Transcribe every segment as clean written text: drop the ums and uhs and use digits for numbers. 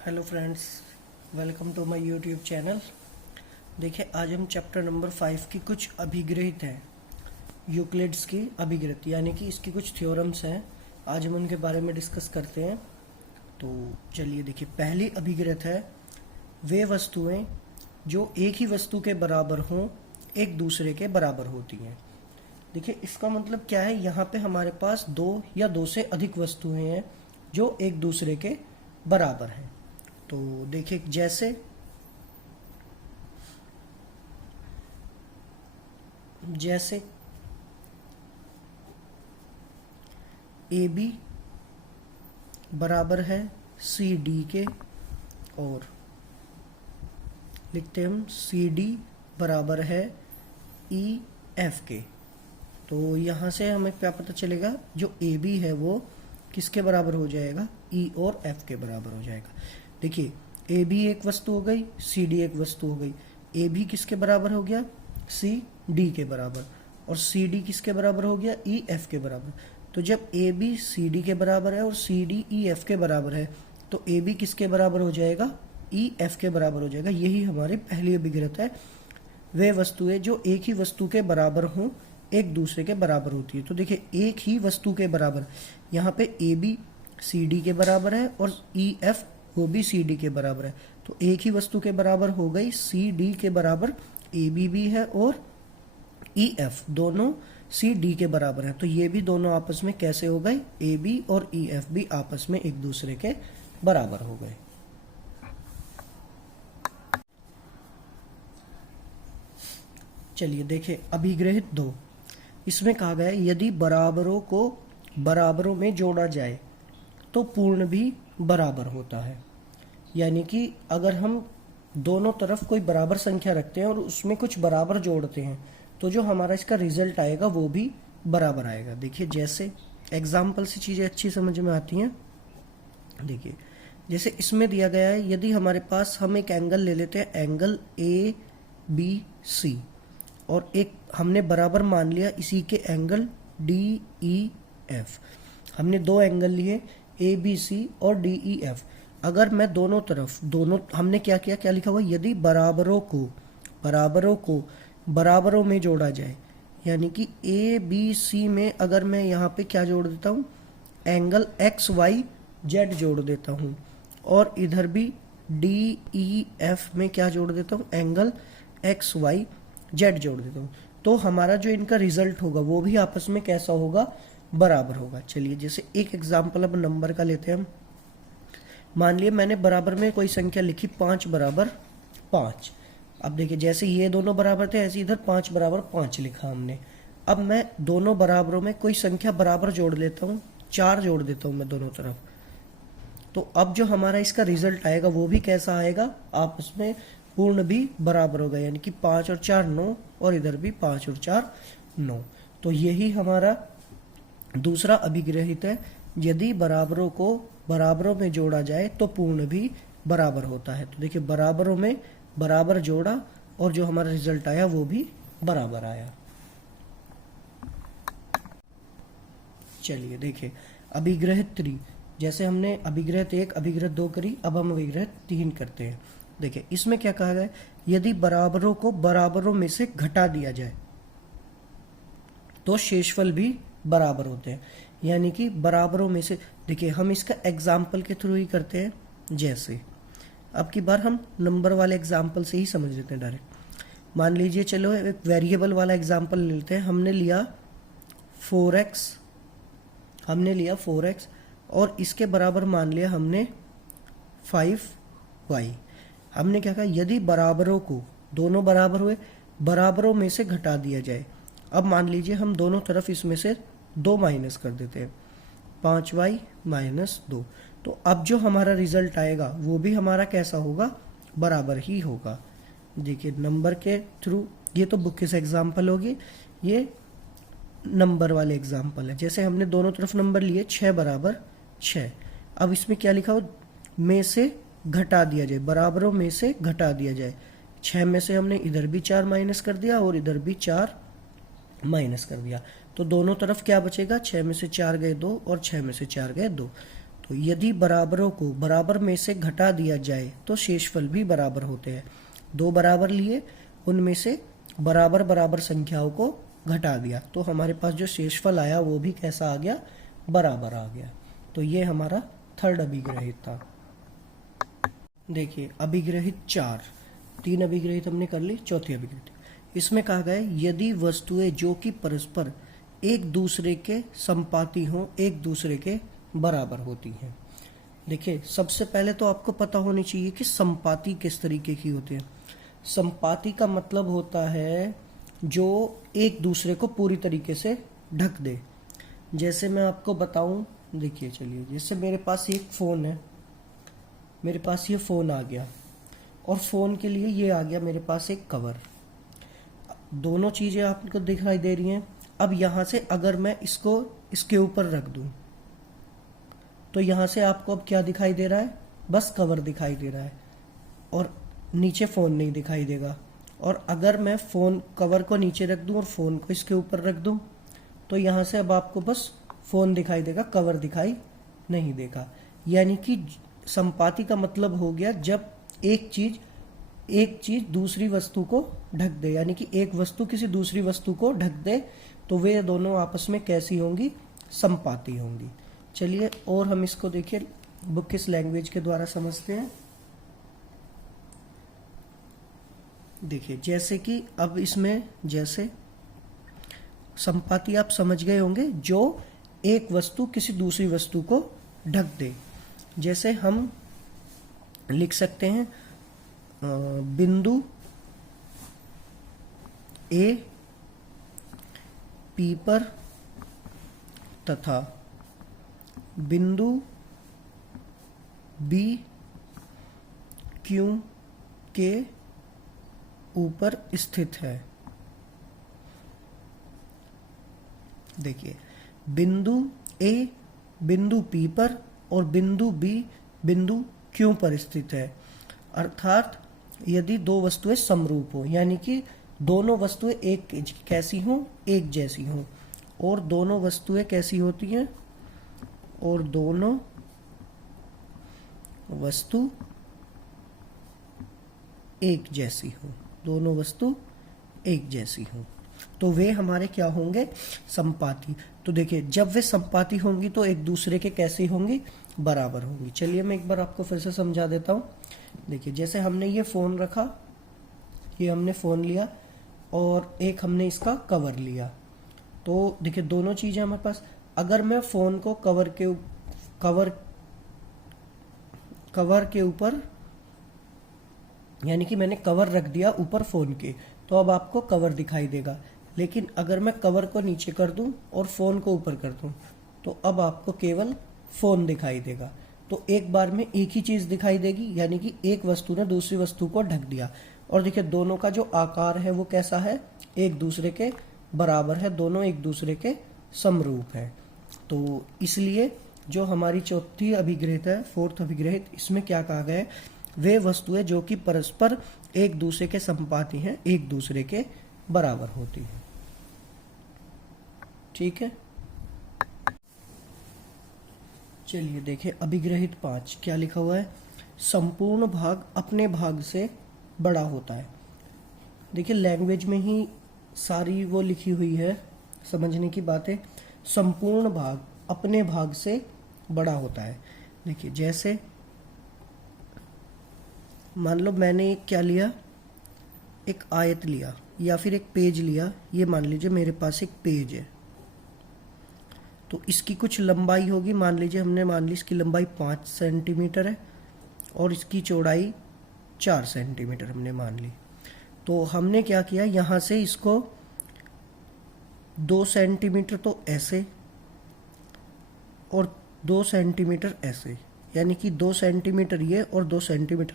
Hello friends, welcome to my YouTube channel. देखिए, आज हम चैप्टर नंबर 5 की कुछ अभिग्रहित हैं, यूक्लिड्स की अभिग्रहित, यानी कि इसकी कुछ थ्योरम्स हैं। आज हम उनके बारे में डिस्कस करते हैं। तो चलिए देखिए, पहली अभिग्रहित है, वे वस्तुएं जो एक ही वस्तु के बराबर हों एक दूसरे के बराबर होती हैं। देखिए, इसका मतलब क्या है, यहाँ पे हमारे पास दो या दो से अधिक वस्तुएं हैं जो एक दूसरे के बराबर हैं। तो देखिए, जैसे ए बी बराबर है सी डी के, और लिखते हम सी डी बराबर है ई एफ के। तो यहाँ से हमें क्या पता चलेगा, जो ए बी है वो किसके बराबर हो जाएगा, ई और एफ के बराबर हो जाएगा। देखिए, ए बी एक वस्तु हो गई, सी डी एक वस्तु हो गई। ए बी किसके बराबर हो गया, सी डी के बराबर, और सी डी किसके बराबर हो गया, ई एफ के बराबर। तो जब ए बी सी डी के बराबर है और सी डी ई एफ के बराबर है, तो ए बी किसके बराबर हो जाएगा, ई एफ के बराबर हो जाएगा। यही हमारी पहली अभिग्रहित है, वे वस्तुएं जो एक ही वस्तु के बराबर हों एक दूसरे के बराबर होती है। तो देखिए, एक ही वस्तु के बराबर, यहाँ पे ए बी सी डी के बराबर है और ई एफ वो भी सी डी के बराबर है। तो एक ही वस्तु के बराबर हो गई, सी डी के बराबर ए बी भी है और ई एफ दोनों सी डी के बराबर है। तो ये भी दोनों आपस में कैसे हो गए, ए बी और ई एफ भी आपस में एक दूसरे के बराबर हो गए। चलिए देखिए, अभिग्रहित 2, इसमें कहा गया है, यदि बराबरों को बराबरों में जोड़ा जाए तो पूर्ण भी बराबर होता है। यानी कि अगर हम दोनों तरफ कोई बराबर संख्या रखते हैं और उसमें कुछ बराबर जोड़ते हैं, तो जो हमारा इसका रिजल्ट आएगा वो भी बराबर आएगा। देखिए, जैसे एग्जाम्पल से चीजें अच्छी समझ में आती हैं। देखिए, जैसे इसमें दिया गया है, यदि हमारे पास हम एक एंगल ले लेते हैं, एंगल ए बी सी, और एक हमने बराबर मान लिया इसी के एंगल डी ई एफ। हमने दो एंगल लिए, ए बी सी और डी ई एफ। अगर मैं दोनों हमने क्या किया, क्या लिखा हुआ, यदि बराबरों को बराबरों में जोड़ा जाए, यानी कि ए बी सी में अगर मैं यहाँ पे क्या जोड़ देता हूँ, एंगल एक्स वाई जेड जोड़ देता हूँ, और इधर भी डी ई एफ में क्या जोड़ देता हूँ, एंगल एक्स वाई जेड जोड़ देता हूँ, तो हमारा जो इनका रिजल्ट होगा वो भी आपस में कैसा होगा, बराबर होगा। चलिए, जैसे एक एग्जाम्पल अब नंबर का लेते हैं हम। मान लिया मैंने बराबर में कोई संख्या लिखी 5 बराबर 5। अब देखिए, जैसे ये दोनों बराबर थे ऐसे इधर 5 बराबर 5 लिखा हमने। अब मैं दोनों बराबरों में कोई संख्या बराबर जोड़ लेता हूँ, 4 जोड़ देता हूँ मैं दोनों तरफ। तो अब जो हमारा इसका रिजल्ट आएगा वो भी कैसा आएगा, आपस में पूर्ण भी बराबर होगा। यानी कि 5 और 4 9, और इधर भी 5 और 4 9। तो यही हमारा दूसरा अभिग्रहित है, यदि बराबरों को बराबरों में जोड़ा जाए तो पूर्ण भी बराबर होता है। तो देखिए, बराबरों में बराबर जोड़ा और जो हमारा रिजल्ट आया वो भी बराबर आया। चलिए देखिए, अभिग्रहित 3, जैसे हमने अभिग्रहित 1 अभिग्रहित 2 करी, अब हम अभिग्रहित 3 करते हैं। देखिए, इसमें क्या कहा गया है, यदि बराबरों को बराबरों में से घटा दिया जाए तो शेषफल भी बराबर होते हैं। यानी कि बराबरों में से, देखिए हम इसका एग्जाम्पल के थ्रू ही करते हैं। जैसे अब की बार हम नंबर वाले एग्जाम्पल से ही समझ लेते हैं डायरेक्ट। मान लीजिए, चलो एक वेरिएबल वाला एग्जाम्पल लेते हैं। हमने लिया 4x, और इसके बराबर मान लिया हमने 5y। हमने क्या कहा, यदि बराबरों को, दोनों बराबर हुए, बराबरों में से घटा दिया जाए। अब मान लीजिए हम दोनों तरफ इसमें से 2 माइनस कर देते हैं, 5y माइनस 2। तो अब जो हमारा रिजल्ट आएगा वो भी हमारा कैसा होगा, बराबर ही होगा। देखिए, नंबर के थ्रू, ये तो बुक से एग्जाम्पल होगी, ये नंबर वाले एग्जाम्पल है। जैसे हमने दोनों तरफ नंबर लिए 6 बराबर 6। अब इसमें क्या लिखा हो, में से घटा दिया जाए, बराबरों में से घटा दिया जाए। 6 में से हमने इधर भी 4 माइनस कर दिया और इधर भी 4 माइनस कर दिया। तो दोनों तरफ क्या बचेगा, 6 में से 4 गए 2 और 6 में से 4 गए 2। तो तो यदि बराबरों को बराबर में से घटा दिया जाए तो शेषफल भी बराबर होते हैं। दो बराबर लिए, उनमें से बराबर बराबर संख्याओं को घटा दिया तो हमारे पास जो शेषफल आया वो भी कैसा आ गया, बराबर आ गया। तो ये हमारा थर्ड अभिग्रहित था। देखिए अभिग्रहित 4, 3 अभिग्रहित हमने कर ली, चौथी अभिग्रहित। इसमें कहा गया यदि वस्तुएं जो कि परस्पर एक दूसरे के संपाती हों, एक दूसरे के बराबर होती हैं। देखिए सबसे पहले तो आपको पता होनी चाहिए कि संपाती किस तरीके की होती है। संपाती का मतलब होता है जो एक दूसरे को पूरी तरीके से ढक दे। जैसे मैं आपको बताऊं, देखिए चलिए, जैसे मेरे पास एक फ़ोन है, मेरे पास ये फ़ोन आ गया और फ़ोन के लिए ये आ गया मेरे पास एक कवर। दोनों चीज़ें आपको दिखाई दे रही हैं। अब यहाँ से अगर मैं इसको इसके ऊपर रख दूं तो यहाँ से आपको अब क्या दिखाई दे रहा है, बस कवर दिखाई दे रहा है और नीचे फ़ोन नहीं दिखाई देगा। और अगर मैं फ़ोन कवर को नीचे रख दूं और फ़ोन को इसके ऊपर रख दूं तो यहाँ से अब आपको बस फ़ोन दिखाई देगा, कवर दिखाई नहीं देगा। यानी कि संपाती का मतलब हो गया जब एक चीज दूसरी वस्तु को ढक दे, यानी कि एक वस्तु किसी दूसरी वस्तु को ढक दे तो वे दोनों आपस में कैसी होंगी, संपाती होंगी। चलिए और हम इसको देखिए बुक किस लैंग्वेज के द्वारा समझते हैं। देखिए जैसे कि अब इसमें जैसे संपाती आप समझ गए होंगे, जो एक वस्तु किसी दूसरी वस्तु को ढक दे। जैसे हम लिख सकते हैं बिंदु ए पी पर तथा बिंदु बी क्यू के ऊपर स्थित है। देखिए बिंदु ए बिंदु पी पर और बिंदु बी बिंदु क्यू पर स्थित है। अर्थात यदि दो वस्तुएं समरूप हो, यानी कि दोनों वस्तुएं एक कैसी हों, एक जैसी हों, और दोनों वस्तुएं कैसी होती हैं, और दोनों वस्तु एक जैसी हो, दोनों वस्तु एक जैसी हो तो वे हमारे क्या होंगे, संपाती। तो देखिए जब वे संपाती होंगी तो एक दूसरे के कैसी होंगी, बराबर होंगी। चलिए मैं एक बार आपको फिर से समझा देता हूँ। देखिए जैसे हमने ये फ़ोन रखा, ये हमने फ़ोन लिया और एक हमने इसका कवर लिया, तो देखिए दोनों चीज़ें हमारे पास। अगर मैं फ़ोन को कवर के ऊपर, यानी कि मैंने कवर रख दिया ऊपर फ़ोन के, तो अब आपको कवर दिखाई देगा। लेकिन अगर मैं कवर को नीचे कर दूं और फ़ोन को ऊपर कर दूं तो अब आपको केवल फ़ोन दिखाई देगा। तो एक बार में एक ही चीज़ दिखाई देगी, यानी कि एक वस्तु ने दूसरी वस्तु को ढक दिया। और देखिए दोनों का जो आकार है वो कैसा है, एक दूसरे के बराबर है, दोनों एक दूसरे के समरूप है। तो इसलिए जो हमारी चौथी अभिग्रहित है, फोर्थ अभिग्रहित, इसमें क्या कहा गया है, वे वस्तुएं जो कि परस्पर एक दूसरे के संपाती हैं, एक दूसरे के बराबर होती हैं। ठीक है, चलिए देखिए अभिग्रहित 5 क्या लिखा हुआ है, संपूर्ण भाग अपने भाग से बड़ा होता है। देखिए लैंग्वेज में ही सारी वो लिखी हुई है, समझने की बातें। संपूर्ण भाग अपने भाग से बड़ा होता है। देखिए जैसे मान लो मैंने एक क्या लिया, एक आयत लिया या फिर एक पेज लिया। ये मान लीजिए मेरे पास एक पेज है, तो इसकी कुछ लंबाई होगी, मान लीजिए हमने मान ली इसकी लंबाई 5 सेंटीमीटर है और इसकी चौड़ाई 4 सेंटीमीटर हमने मान ली। तो हमने क्या किया, यहाँ से इसको 2 सेंटीमीटर तो ऐसे और 2 सेंटीमीटर ऐसे, यानी कि 2 सेंटीमीटर ये और 2 सेंटीमीटर,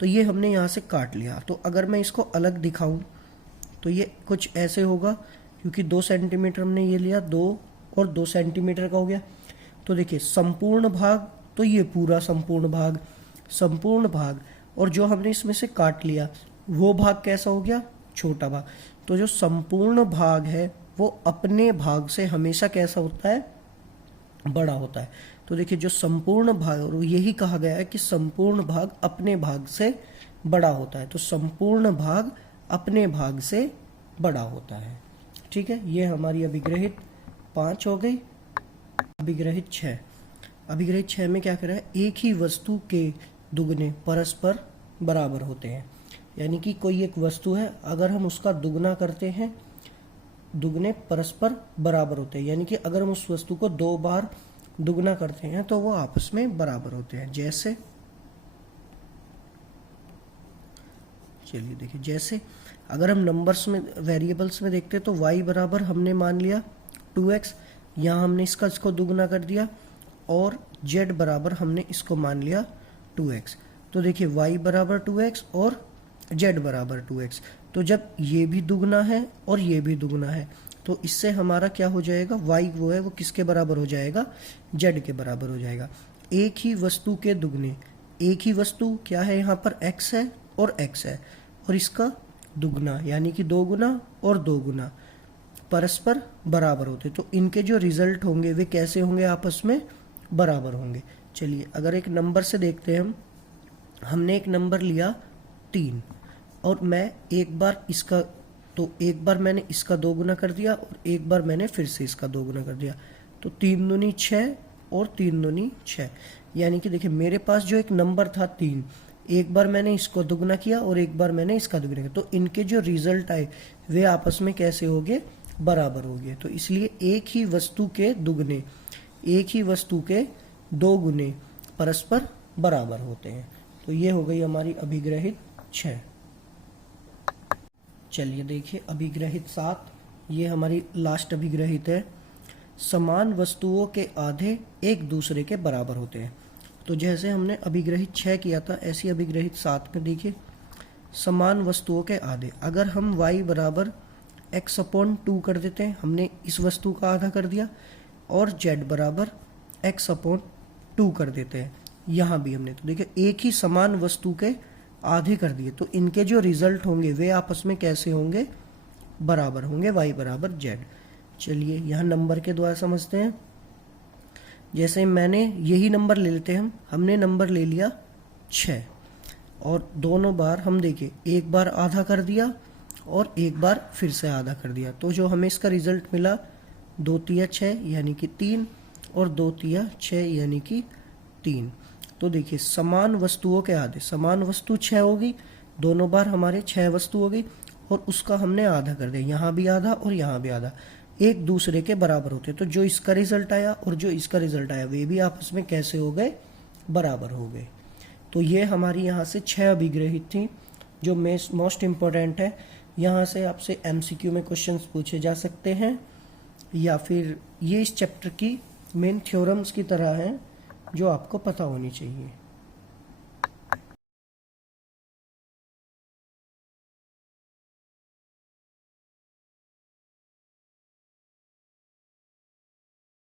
तो ये हमने यहाँ से काट लिया। तो अगर मैं इसको अलग दिखाऊं तो ये कुछ ऐसे होगा, क्योंकि 2 सेंटीमीटर हमने ये लिया, 2 और 2 सेंटीमीटर का हो गया। तो देखिए संपूर्ण भाग, तो ये पूरा संपूर्ण भाग, और जो हमने इसमें से काट लिया वो भाग कैसा हो गया, छोटा भाग। तो जो संपूर्ण भाग है वो अपने भाग से हमेशा कैसा होता है, बड़ा होता है। तो देखिए जो संपूर्ण भाग, यही कहा गया है कि संपूर्ण भाग अपने भाग से बड़ा होता है। तो संपूर्ण भाग अपने भाग से बड़ा होता है। ठीक है, ये हमारी अभिग्रहित 5 हो गई। अभिग्रहित 6, अभिग्रहित 6 में क्या कह रहा है, एक ही वस्तु के दुगने परस्पर बराबर होते हैं। यानी कि कोई एक वस्तु है, अगर हम उसका दुगना करते हैं, दुगने परस्पर बराबर होते हैं। यानी कि अगर हम उस वस्तु को 2 बार दुगना करते हैं तो वो आपस में बराबर होते हैं। जैसे चलिए देखिए, जैसे अगर हम नंबर्स में, वेरिएबल्स में देखते हैं तो y बराबर हमने मान लिया 2x, यहाँ हमने इसको दुगना कर दिया, और z बराबर हमने इसको मान लिया 2x। तो देखिए y बराबर 2x और z बराबर 2x। तो जब ये भी दुगना है और ये भी दुगना है तो इससे हमारा क्या हो जाएगा, y वो है वो किसके बराबर हो जाएगा, z के बराबर हो जाएगा। एक ही वस्तु के दुगने, एक ही वस्तु क्या है, यहाँ पर x है और x है, और इसका दुगना यानी कि 2 गुना और 2 गुना परस्पर बराबर होते, तो इनके जो रिजल्ट होंगे वे कैसे होंगे, आपस में बराबर होंगे। चलिए अगर एक नंबर से देखते हैं, हमने एक नंबर लिया 3 और मैं एक बार इसका, तो एक बार मैंने इसका 2 गुना कर दिया और एक बार मैंने फिर से इसका 2 गुना कर दिया, तो 3 दूनी 6 और 3 दूनी 6। यानी कि देखिए मेरे पास जो एक नंबर था 3, एक बार मैंने इसको दुगना किया और एक बार मैंने इसका दुगना किया, तो इनके जो रिजल्ट आए वे आपस में कैसे होंगे, बराबर होंगे। तो इसलिए एक ही वस्तु के दुगने, एक ही वस्तु के 2 गुने परस्पर बराबर होते हैं। तो ये हो गई हमारी अभिग्रहित 6। चलिए देखिए अभिग्रहित 7, ये हमारी लास्ट अभिग्रहित है। समान वस्तुओं के आधे एक दूसरे के बराबर होते हैं। तो जैसे हमने अभिग्रहित 6 किया था, ऐसी अभिग्रहित 7 में देखिए समान वस्तुओं के आधे, अगर हम y बराबर x/2 कर देते हैं, हमने इस वस्तु का आधा कर दिया, और z बराबर x/2 कर देते हैं, यहाँ भी हमने, तो देखिए एक ही समान वस्तु के आधे कर दिए, तो इनके जो रिजल्ट होंगे वे आपस में कैसे होंगे, बराबर होंगे, y बराबर z। चलिए यहाँ नंबर के द्वारा समझते हैं। जैसे मैंने यही नंबर ले लेते हैं, हमने नंबर ले लिया 6 और दोनों बार हम देखिए एक बार आधा कर दिया और एक बार फिर से आधा कर दिया, तो जो हमें इसका रिजल्ट मिला 2 तिया 6 यानी कि 3 और 2 तिया 6 यानी कि 3। तो देखिए समान वस्तुओं के आधे, समान वस्तु 6 होगी, दोनों बार हमारे 6 वस्तु हो गई और उसका हमने आधा कर दिया, यहाँ भी आधा और यहाँ भी आधा, एक दूसरे के बराबर होते। तो जो इसका रिजल्ट आया और जो इसका रिजल्ट आया वे भी आपस में कैसे हो गए, बराबर हो गए। तो ये हमारी यहाँ से 6 अभिग्रहित थी जो मोस्ट इम्पोर्टेंट है। यहाँ से आपसे MCQ में क्वेश्चंस पूछे जा सकते हैं, या फिर ये इस चैप्टर की मेन थ्योरम्स की तरह हैं जो आपको पता होनी चाहिए।